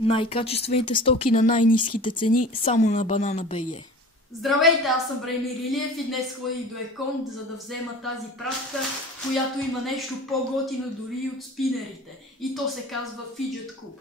Най-качествените стоки на най-ниските цени само на Banana.bg. Здравейте, аз съм Бремир Илиев и днес ходих до Екон, за да взема тази пратка, която има нещо по-готино дори от спинерите. И то се казва Fidget Cube.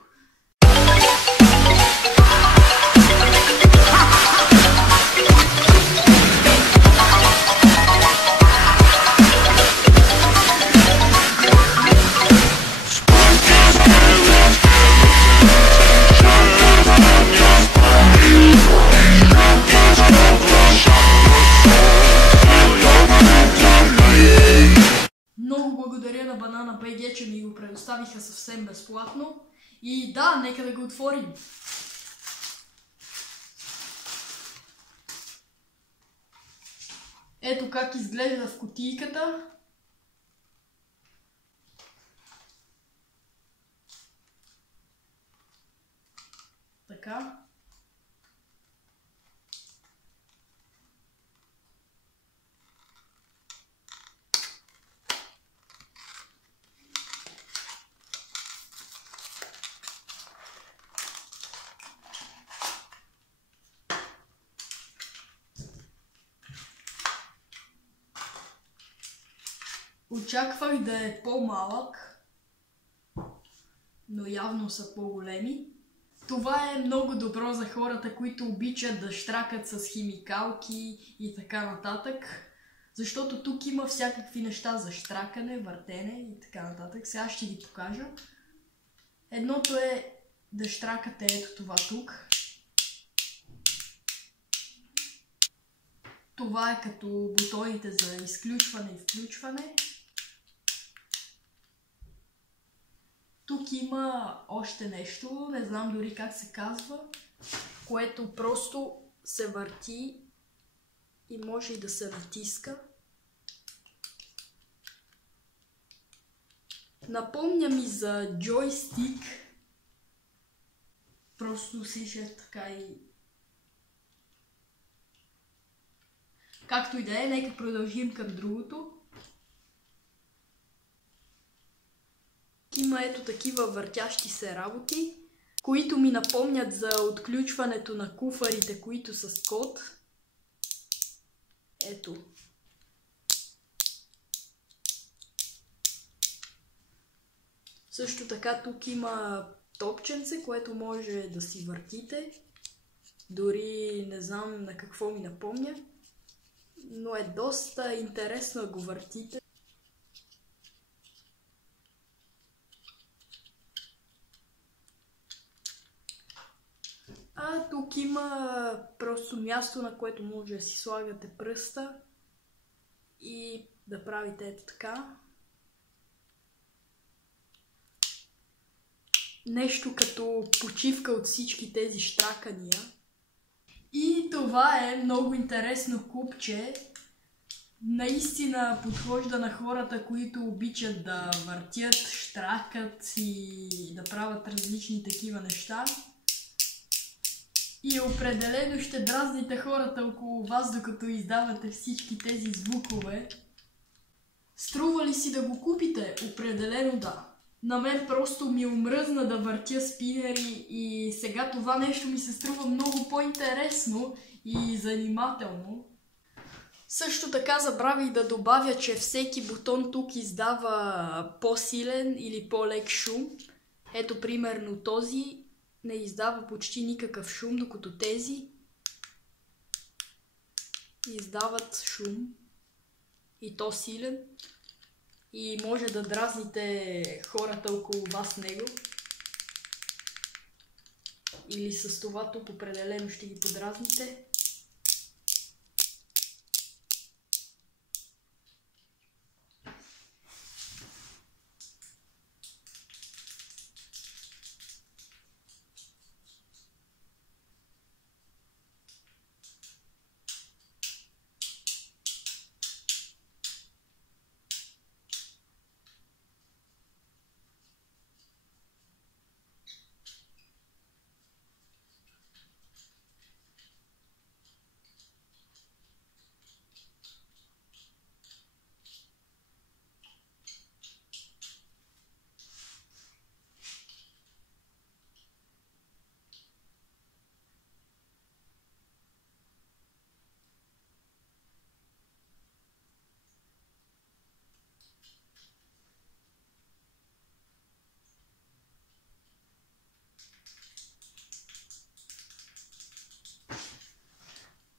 Много благодаря на Banana.bg, че ми го предоставиха съвсем безплатно. И да, нека да го отворим. Ето как изглежда в кутийката. Така. Очаквах да е по-малък, но явно са по-големи. Това е много добро за хората, които обичат да щракат с химикалки и така нататък. Защото тук има всякакви неща за щракане, въртене и така нататък. Сега ще ги покажа. Едното е да щракате ето това тук. Това е като бутоните за изключване и включване. Тук има още нещо, не знам дори как се казва, което просто се върти и може и да се натиска. Напомня ми за джойстик. Просто усеща така и... Както и да е, нека продължим към другото. Има ето такива въртящи се работи, които ми напомнят за отключването на куфарите, които са с код. Ето. Също така тук има топченце, което може да си въртите. Дори не знам на какво ми напомня, но е доста интересно да го въртите. А тук има просто място, на което може да си слагате пръста и да правите ето така. Нещо като почивка от всички тези щракания. И това е много интересно купче. Наистина подхожда на хората, които обичат да въртят, щракат и да правят различни такива неща. И определено ще дразните хората около вас, докато издавате всички тези звукове. Струва ли си да го купите? Определено да. На мен просто ми омръзна да въртя спинери и сега това нещо ми се струва много по-интересно и занимателно. Също така забравих да добавя, че всеки бутон тук издава по-силен или по-лек шум. Ето примерно този не издава почти никакъв шум, докато тези издават шум и то силен и може да дразните хората около вас него. Или с това тук определено ще ги подразните.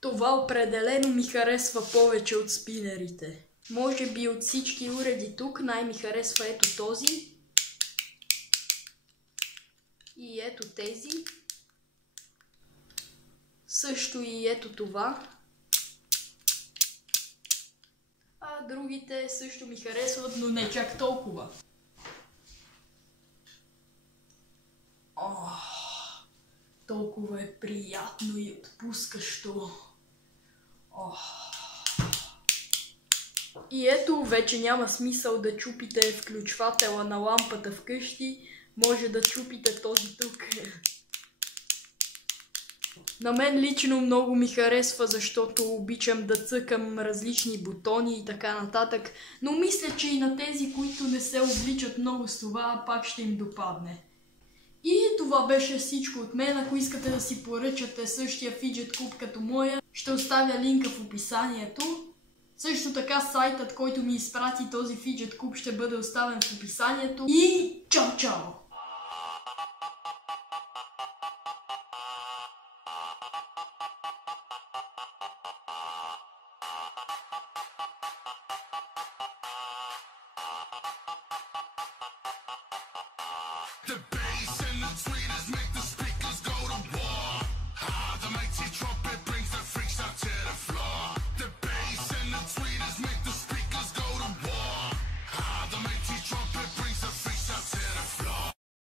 Това определено ми харесва повече от спинерите. Може би от всички уреди тук най-ми харесва ето този. И ето тези. Също и ето това. А другите също ми харесват, но не чак толкова. Толкова е приятно и отпускащо. И ето, вече няма смисъл да чупите включвателя на лампата вкъщи. Може да чупите този тук. На мен лично много ми харесва, защото обичам да цъкам различни бутони и така нататък. Но мисля, че и на тези, които не се обличат много с това, пак ще им допадне. И това беше всичко от мен. Ако искате да си поръчате същия фиджет куб като моя, ще оставя линка в описанието. Също така сайтът, който ми изпрати този фиджет куб, ще бъде оставен в описанието. И чао-чао! The